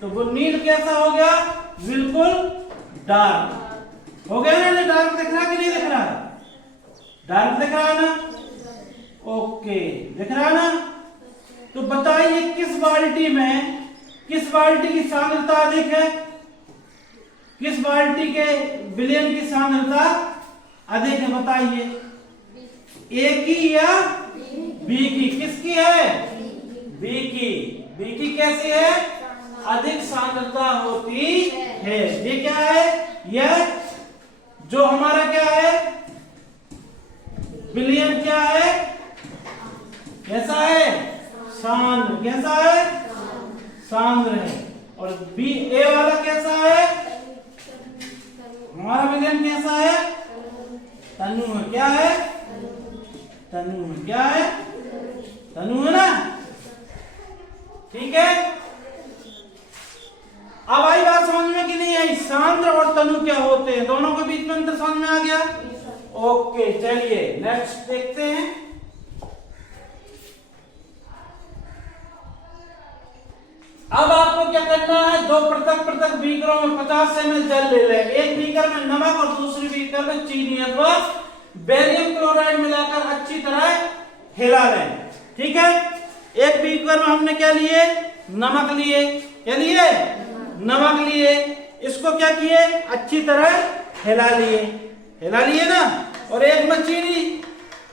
तो वो नील कैसा हो गया, बिल्कुल डार्क हो गया ना, डार्क दिख रहा कि नहीं दिख रहा, डार्क दिख रहा है ना, ओके दिख रहा है ना। तो बताइए किस बाल्टी में, किस बाल्टी की सांद्रता अधिक है, किस बाल्टी के विलयन की सांद्रता अधिक है, बताइए, ए की या बी की, किसकी है, बी की, बी की कैसी है, अधिक सांद्रता होती है। ये क्या है, यह जो हमारा क्या है, विलयन क्या है, कैसा है, सांद्र, कैसा है, सांद्र है। और बी ए वाला कैसा है, हमारा विलयन कैसा है, तनु है, क्या है, तनु है, क्या है, तनु है ना, ठीक है। अब आई बात समझ में कि नहीं आई, सांद्र और तनु क्या होते हैं, दोनों के बीच में अंतर समझ में आ गया। ओके चलिए नेक्स्ट देखते हैं। अब आपको क्या करना है, दो पृथक पृथक बीकरों में 50 ml जल ले लें, एक बीकर में नमक और दूसरी बीकर में चीनी अथवा बेरियम क्लोराइड मिलाकर अच्छी तरह हिला लें, ठीक है। एक बीकर में हमने क्या लिए, नमक लिए, क्या लिए, नमक लिए, इसको क्या किए, अच्छी तरह हिला लिए, हिला लिए ना। और एक में चीनी,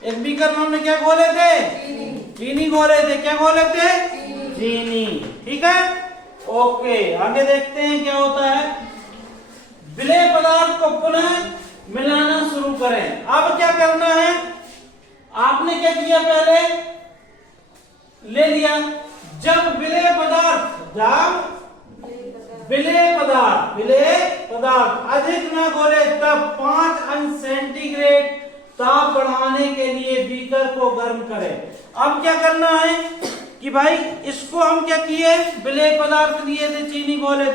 एक बीकर में हमने क्या घोले थे, चीनी घोले थे, क्या घोले थे, चीनी, ठीक है। ओके आगे देखते हैं क्या होता है। विलेय पदार्थ को पुनः मिलाना शुरू करें। अब क्या करना है, आपने क्या किया, पहले ले लिया, जब विलेय पदार्थ, जब विलेय पदार्थ अधिक न घोले तब 5 अंश सेंटीग्रेड ताप बढ़ाने के लिए बीकर को गर्म करें। अब क्या करना है कि भाई इसको हम क्या किए, विलेय पदार्थ लिए थे, चीनी घोले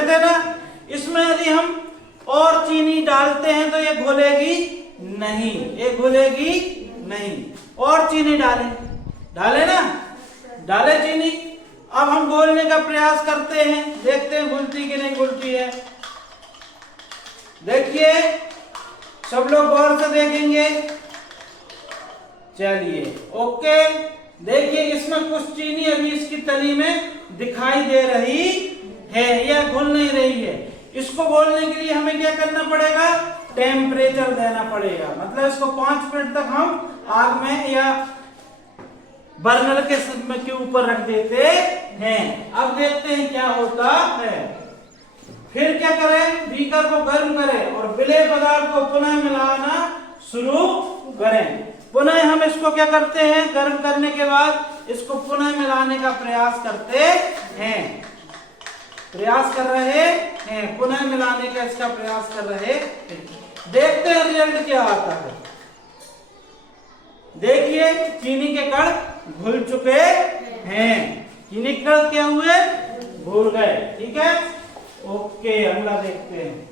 थे ना, इसमें यदि हम और चीनी डालते हैं तो ये घुलेगी नहीं, ये घुलेगी नहीं, और चीनी डाले ना, डाले चीनी। अब हम घोलने का प्रयास करते हैं, देखते हैं घुलती कि नहीं घुलती है। देखिए सब लोग गौर से देखेंगे, चलिए ओके। देखिए इसमें कुछ चीनी अभी इसकी तली में दिखाई दे रही है, यह घुल नहीं रही है। इसको घोलने के लिए हमें क्या करना पड़ेगा, टेम्परेचर देना पड़ेगा, मतलब इसको 5 मिनट तक हम आग में या बर्नर के ऊपर रख देते हैं। अब देखते हैं क्या होता है। फिर क्या करें, बीकर को गर्म करें और विलेय पदार्थ को पुनः मिलाना शुरू करें। पुनः हम इसको क्या करते हैं, गर्म करने के बाद इसको पुनः मिलाने का प्रयास करते हैं, प्रयास कर रहे हैं, पुनः मिलाने का इसका प्रयास कर रहे हैं। देखते हैं रिजल्ट क्या आता है। देखिए चीनी के कण घुल चुके हैं, चीनी के कण क्या हुए, घुल गए, ठीक है। ओके अगला देखते हैं।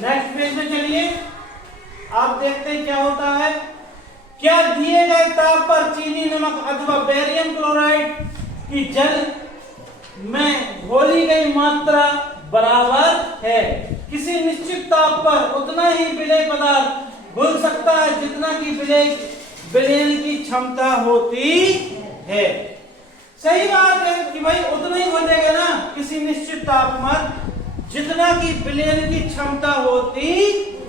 नेक्स्ट पेज में चलिए, आप देखते हैं क्या होता है। क्या दिए गए ताप पर चीनी, नमक अथवा बेरियम क्लोराइड की जल में घोली गई मात्रा बराबर है। किसी निश्चित ताप पर उतना ही विलेय पदार्थ घुल सकता है जितना की विलयन की क्षमता होती है। सही बात है कि भाई उतना ही घुलेगा ना, किसी निश्चित तापमान जितना की विलयन की क्षमता होती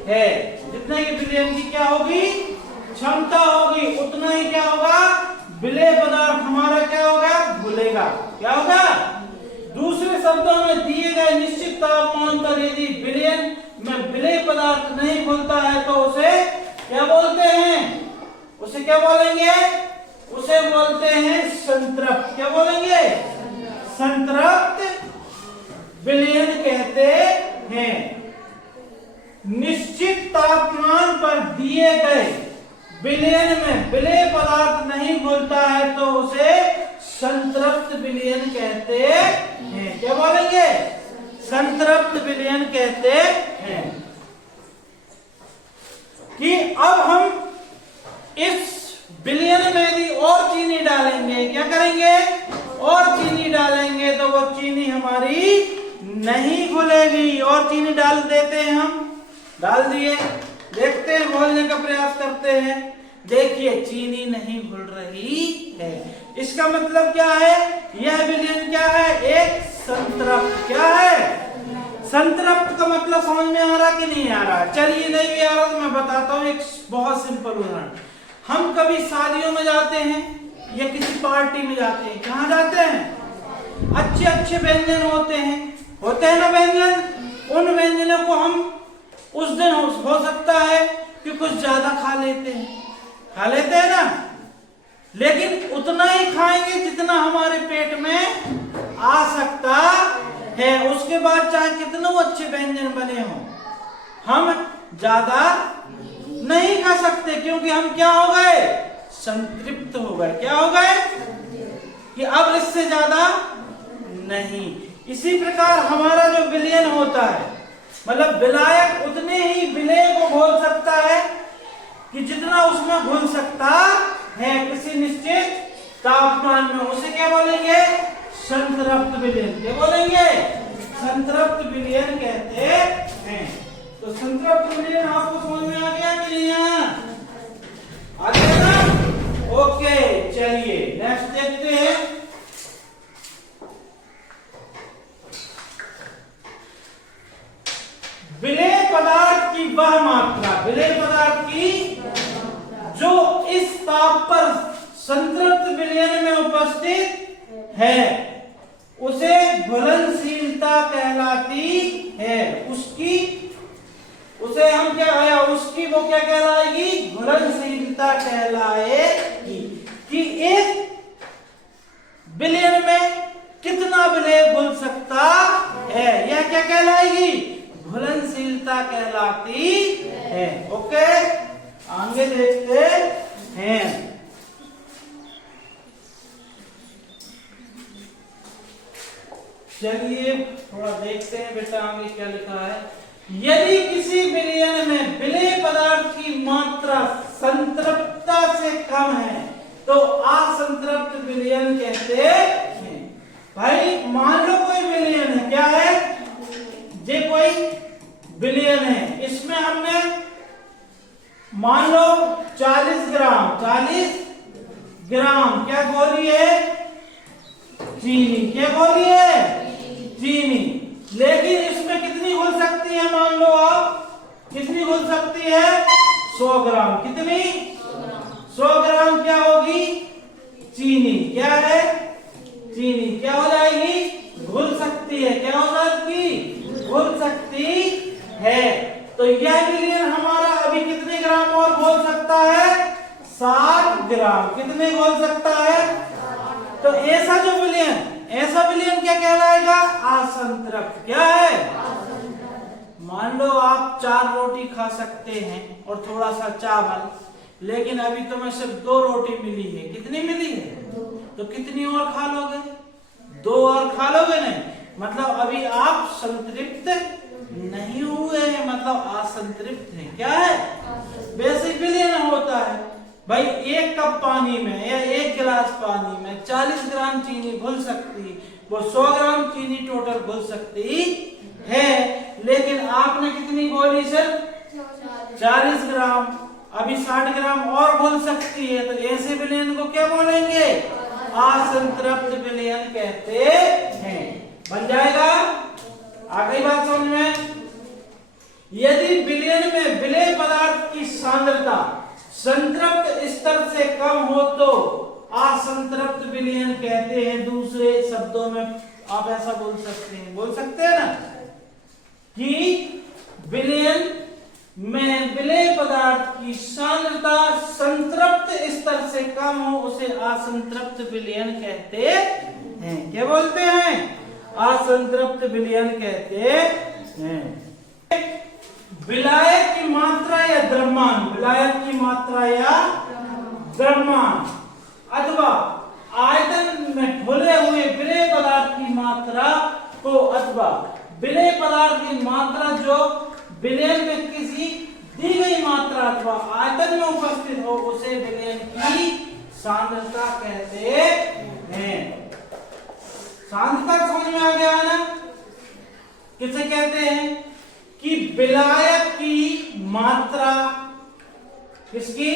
है, जितना की विलयन की क्या होगी, क्षमता होगी, उतना ही क्या होगा, विलेय पदार्थ हमारा क्या होगा, घुलेगा, क्या होगा। दूसरे शब्दों में दिए गए पदार्थ नहीं घुलता है तो उसे क्या बोलते हैं? उसे क्या बोलेंगे? उसे बोलते हैं संतृप्त। क्या बोलेंगे? संतृप्त विलयन कहते हैं। निश्चित तापमान पर दिए गए विलयन में विलेय पदार्थ नहीं घुलता है तो उसे संतृप्त विलयन कहते हैं। क्या बोलेंगे? संतृप्त विलयन कहते हैं। कि अब हम इस विलयन में यदि और चीनी डालेंगे, क्या करेंगे? और चीनी डालेंगे तो वो चीनी हमारी नहीं घुलेगी। और चीनी डाल देते हैं, हम डाल दिए, देखते हैं, घोलने का प्रयास करते हैं। देखिए चीनी नहीं घुल रही है। इसका मतलब क्या है? यह विलयन क्या है? एक संतृप्त। क्या है? संतृप्त का मतलब समझ में आ रहा कि नहीं आ रहा? चलिए नहीं भी आ रहा तो मैं बताता हूँ एक बहुत सिंपल उदाहरण। हम कभी शादियों में जाते हैं या किसी पार्टी में जाते हैं, कहाँ जाते हैं? अच्छे अच्छे व्यंजन होते हैं ना व्यंजन। उन व्यंजनों को हम उस दिन हो सकता है कि कुछ ज्यादा खा लेते हैं ना, लेकिन उतना ही खाएंगे जितना हमारे पेट में आ सकता है। उसके बाद चाहे कितने अच्छे व्यंजन बने हो, हम ज्यादा नहीं खा सकते, क्योंकि हम क्या हो गए? संतृप्त हो गए। क्या हो गए? कि अब इससे ज्यादा नहीं। इसी प्रकार हमारा जो विलयन होता है, मतलब विलायक उतने ही विलेय को घोल सकता है कि जितना उसमें घुल सकता है किसी निश्चित तापमान में। उसे क्या बोलेंगे? संतृप्त विलयन। क्या बोलेंगे? संतृप्त विलयन कहते हैं। तो संतृप्त विलयन आपको समझ में आ गया कि नहीं? आ गया ना? ओके, चलिए नेक्स्ट देखते हैं। विलेय पदार्थ की वह मात्रा, विलेय पदार्थ की जो इस ताप पर संतृप्त विलयन में उपस्थित है उसे घुलनशीलता कहलाती है। उसे हम क्या आया? उसकी वो क्या कहलाएगी? घुलनशीलता कहलाएगी। कि एक विलयन में कितना विलेय घुल सकता है, यह क्या कहलाएगी? घुलनशीलता कहलाती है। ओके, आगे देखते हैं। चलिए थोड़ा देखते हैं बेटा आगे क्या लिखा है। यदि किसी विलयन में विलेय पदार्थ की मात्रा संतृप्तता से कम है तो असंतृप्त विलयन कहते हैं। भाई मान लो कोई विलयन है, क्या है? ये कोई विलयन है, इसमें हमने मान लो 40 ग्राम क्या घोली है? चीनी। क्या घोली है? चीनी। लेकिन इसमें कितनी घुल सकती है? मान लो आप कितनी घुल सकती है? 100 ग्राम। कितनी? 100 ग्राम क्या होगी? चीनी। क्या है? चीनी। क्या हो जाएगी? घुल सकती है। क्या हो सकती? घुल सकती है। तो यह विलयन हमारा अभी कितने ग्राम और घोल सकता है? 60 ग्राम। कितने घोल सकता है? तो ऐसा जो विलयन, ऐसा विलयन क्या कहलाएगा? असंतृप्त। क्या है? मान लो आप 4 रोटी खा सकते हैं और थोड़ा सा चावल, लेकिन अभी तुम्हें सिर्फ 2 रोटी मिली है। कितनी मिली है? तो कितनी और खा लोगे? 2 और खा लोगे? नहीं, मतलब अभी आप संतृप्त नहीं हुए हैं, मतलब असंतृप्त हैं। क्या है? बेसिक विलयन होता है भाई। 1 कप पानी में या 1 गिलास पानी में 40 ग्राम चीनी घुल सकती, वो 100 ग्राम चीनी टोटल घुल सकती है, लेकिन आपने कितनी घोली? सिर्फ 40 ग्राम। अभी 60 ग्राम और घुल सकती है, तो ऐसे विलयन को क्या बोलेंगे? असंतृप्त विलयन कहते हैं। बन जाएगा? आ गई बात समझ में? यदि विलयन में विलेय पदार्थ की सांद्रता संतृप्त स्तर से कम हो तो असंतृप्त विलयन कहते हैं। दूसरे शब्दों में आप ऐसा बोल सकते हैं, बोल सकते हैं ना, कि विलयन में विलेय पदार्थ की सांद्रता संतृप्त स्तर से कम हो उसे असंतृप्त विलयन कहते हैं। क्या बोलते हैं? असंतृप्त विलयन कहते हैं। विलायक की मात्रा या द्रव्यमान, विलायक की मात्रा या द्रव्यमान अथवा आयतन में घुले हुए विलेय पदार्थ की मात्रा को अथवा विलेय पदार्थ की मात्रा जो विलयन में किसी दी गई मात्रा अथवा आयतन में उपस्थित हो उसे विलयन की सांद्रता कहते हैं। सांद्रता समझ में आ गया ना? किसे कहते हैं? कि विलायक की मात्रा, किसकी?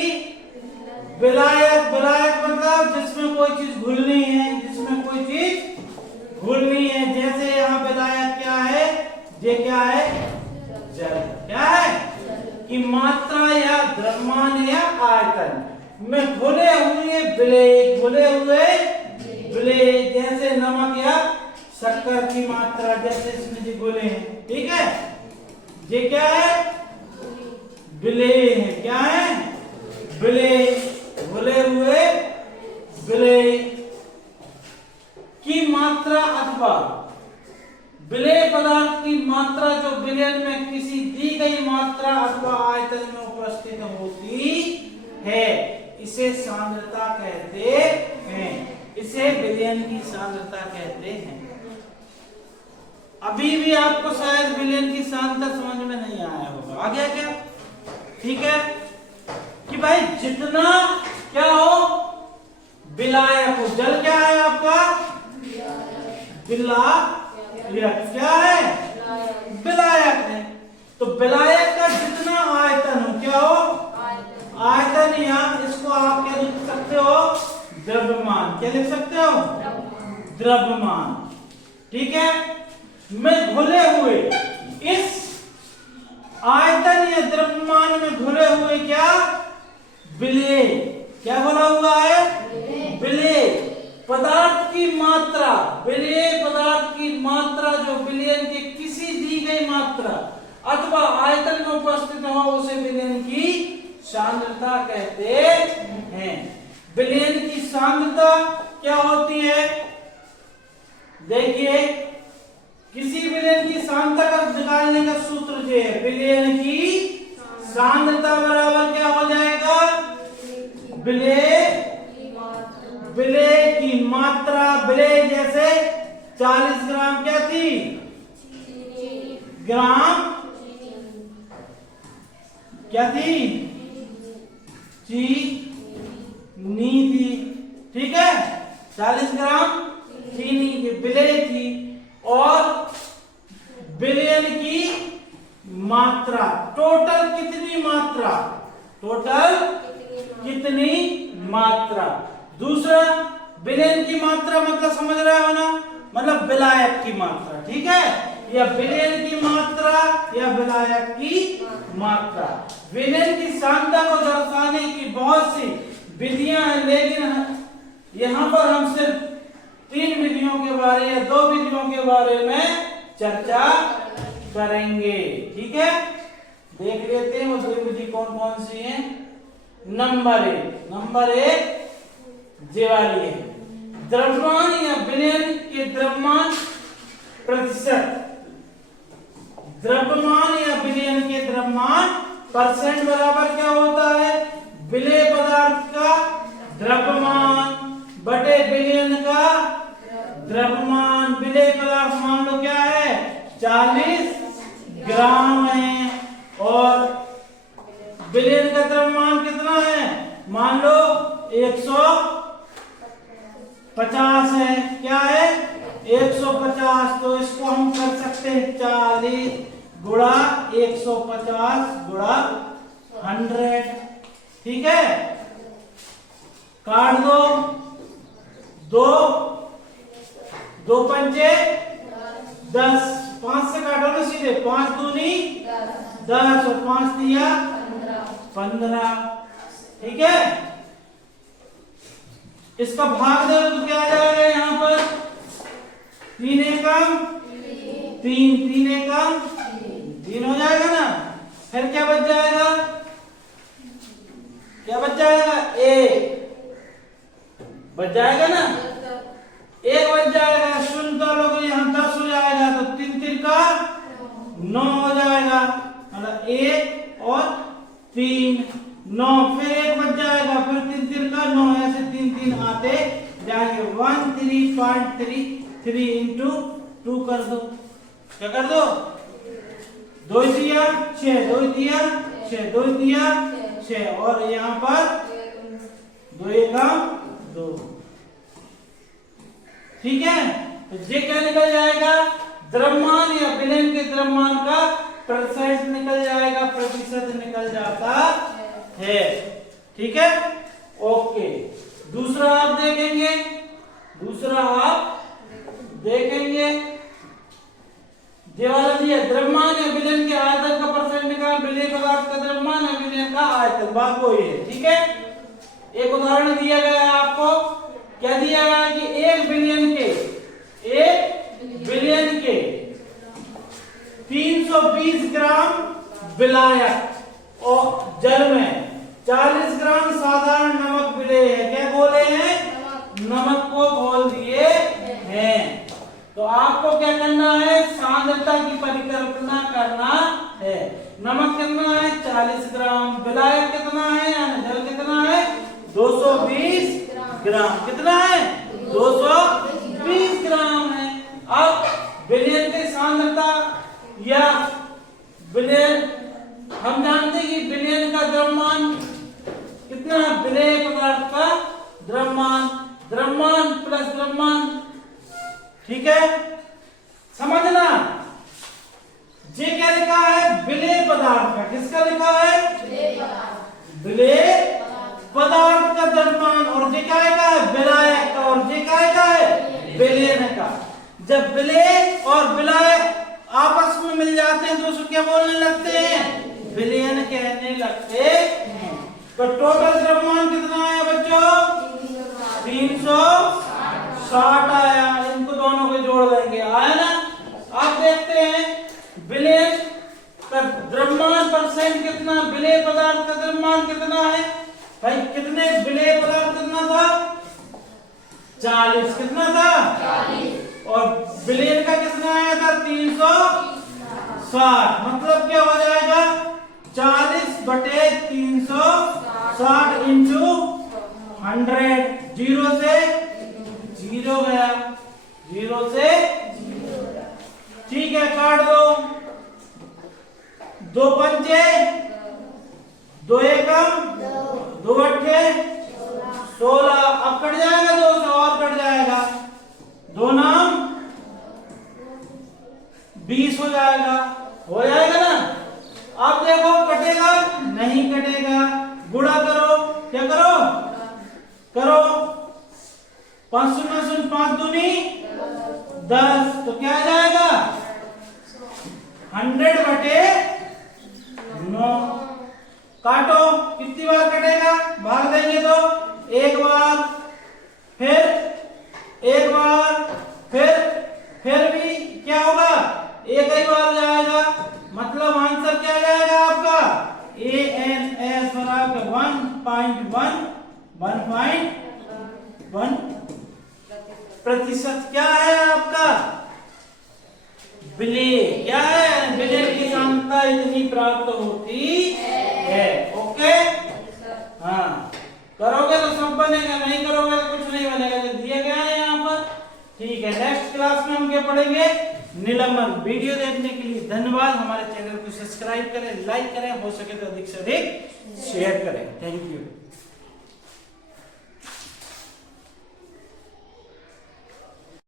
विलायक, विलायक मतलब जिसमें कोई चीज घुलनी है, जिसमें कोई चीज घुलनी है। जैसे यहाँ विलायक क्या है? ये क्या है? जल। क्या है? कि मात्रा या द्रव्यमान या आयतन में घुले हुए विलेय, घुले हुए विलेय, जैसे नमक या शक्कर की मात्रा, जैसे इसमें जो घुले हैं, ठीक है? ये क्या है? विलेय है। क्या है? विलेय, घुले हुए विलेय की मात्रा अथवा विलेय पदार्थ की मात्रा जो विलयन में किसी दी गई मात्रा अथवा आयतन में उपस्थित होती है, इसे सांद्रता कहते हैं। इसे विलयन की सांद्रता कहते हैं। अभी भी आपको शायद विलयन की सांद्रता समझ में नहीं आया होगा। आ गया क्या? ठीक है कि भाई जितना क्या हो विलायक हो, जल क्या है आपका? विलायक। क्या है? विलायक है। तो विलायक का जितना आयतन हो, क्या हो? आयतन, या इसको आप क्या लिख सकते हो? द्रव्यमान। क्या लिख सकते हो? द्रव्यमान। ठीक है? में घुले हुए इस आयतन या द्रव्यमान में घुले हुए क्या? विलेय। क्या घुला हुआ है? विलेय पदार्थ की मात्रा, विलेय पदार्थ की मात्रा जो विलयन के किसी दी गई मात्रा अथवा आयतन में उपस्थित हो उसे विलयन की सांद्रता कहते हैं। विलयन की सांद्रता क्या होती है? देखिए, किसी विलयन की सांद्रता का निकालने का सूत्र जो है, विलयन की सांद्रता बराबर क्या हो जाएगा? विलेय की मात्रा, विलेय जैसे 40 ग्राम क्या थी? ग्राम क्या थी? चीनी थी। ठीक है? 40 ग्राम चीनी की विलेय थी। और विलयन की मात्रा टोटल कितनी मात्रा? टोटल कितनी मात्रा? दूसरा, विलयन की मात्रा मतलब समझ रहे हो ना? मतलब विलायक की मात्रा। ठीक है? या विलयन की मात्रा या विलायक की मात्रा। विलयन की सांद्रता को दर्शाने की बहुत सी विधियां हैं, लेकिन यहां पर हम सिर्फ 3 विधियों के बारे या 2 विधियों के बारे में चर्चा करेंगे। ठीक है? देख लेते हैं वो 2 विधि कौन कौन सी हैं। नंबर 1 ये वाली है, द्रव्यमान या विलयन के द्रव्यमान प्रतिशत। द्रव्यमान या विलयन के द्रव्यमान परसेंट बराबर क्या होता है? विलेय पदार्थ का द्रव्यमान बटे विलयन का द्रव्यमान। विलेय पदार्थ मान लो क्या है? 40 ग्राम है और विलयन का द्रव्यमान कितना है? मान लो 150 है। क्या है? 150। तो इसको हम कर सकते हैं 40 गुणा 150 गुणा 100। ठीक है? काट दो, 2 पंचे 10, 5 से काटो ना सीधे, 5 दूनी 10 और 5 दिया 15। ठीक है? इसका भाग दे तो क्या आ जाएगा यहाँ पर? 3 एकम 3 3 एकम 3 हो जाएगा ना। फिर क्या बच जाएगा, क्या बच जाएगा, एक बच जाएगा ना, एक बच जाएगा। शून्य डालोगे यहाँ 10 हो जाएगा, तो 3 3 का 9 हो जाएगा, मतलब 1 और 3 9, फिर एक बच जाएगा, फिर 3 3 का 9, ऐसे 3 3 आते जाएंगे। 13.33 इंटू 2 कर दो, क्या कर दो, 2 दिया 6, 2 दिया 6, 2 दिया 6, और यहाँ पर 2 एकम 2, ठीक है। तो ये क्या निकल जाएगा, द्रव्यमान या विलयन के द्रव्यमान का परसेंट निकल जाएगा, प्रतिशत निकल जाता है, ठीक है। ओके, दूसरा आप देखेंगे, दूसरा आप देखेंगे, ये वाला दिया द्रव्यमान या विलयन के आयतन का परसेंट निकाल, विलय पदार्थ का द्रव्यमान या विलयन का आयतन, बात वही है, ठीक है। एक उदाहरण दिया गया है आपको, क्या दिया गया है कि 1 बिलियन के 320 ग्राम विलायक और जल में 40 ग्राम साधारण नमक मिले हैं, क्या बोले हैं, नमक को बोल दिए हैं। तो आपको क्या करना है, सांद्रता की परिकल्पना करना है। नमक कितना है, 40 ग्राम, विलायक कितना है, यानी जल कितना है, 220 ग्राम, कितना है, 220 ग्राम है। अब विलयन की सांद्रता या विलयन, हम जानते हैं कि विलयन का द्रव्यमान कितना है, विलय पदार्थ का द्रव्यमान, द्रव्यमान प्लस द्रव्यमान, ठीक है, समझना। ये क्या लिखा है, विलय पदार्थ का, किसका लिखा है, विलय पदार्थ का द्रव्यमान, और ये क्या लिखा है, विलायक का, और ये क्या लिखा है, विलयन का। जब विलय और विलायक आपस में मिल जाते हैं तो उसको क्या बोलने लगते हैं, विलयन कहने लगते हैं। तो टोटल द्रव्यमान कितना आया बच्चों, 360 आया, इनको दोनों को जोड़ देंगे, आया ना। आप देखते हैं विलयन का द्रव्यमान परसेंट कितना, विलय पदार्थ का द्रव्यमान कितना है भाई, कितने विलय पदार्थ कितना था, 40, कितना था 40, और विलयन का कितना आया था, 360, मतलब क्या हो जाएगा, 40/360 इंटू 100, 0 से 0 गया, 0 से, ठीक है, काट दो, 2 पंचे 2 एकम 2 अट्ठे 16, अब कट जाएगा 200 और कट जाएगा, 2 नाम 20 हो जाएगा ना। आप देखो कटेगा, नहीं कटेगा, गुणा करो, क्या करो, 5 शून्य 5 दूनी 10, तो क्या आ जाएगा, 100/9, काटो, कितनी बार कटेगा, भाग देंगे तो एक बार, फिर एक बार, फिर भी क्या होगा, एक ही बार जाएगा, मतलब आंसर क्या जाएगा आपका, ANS बराबर 1.1 प्रतिशत क्या है आपका, विलय, क्या है, विलय की सांद्रता इतनी प्राप्त होती है। ओके, हाँ, करोगे तो सब बनेगा, नहीं करोगे तो कुछ नहीं बनेगा, जो दिया गया है यहाँ पर, ठीक है। नेक्स्ट क्लास में हम क्या पढ़ेंगे, निलंबन। वीडियो देखने के लिए धन्यवाद। हमारे चैनल को सब्सक्राइब करें, लाइक करें, हो सके तो अधिक से अधिक शेयर करें। Thank you.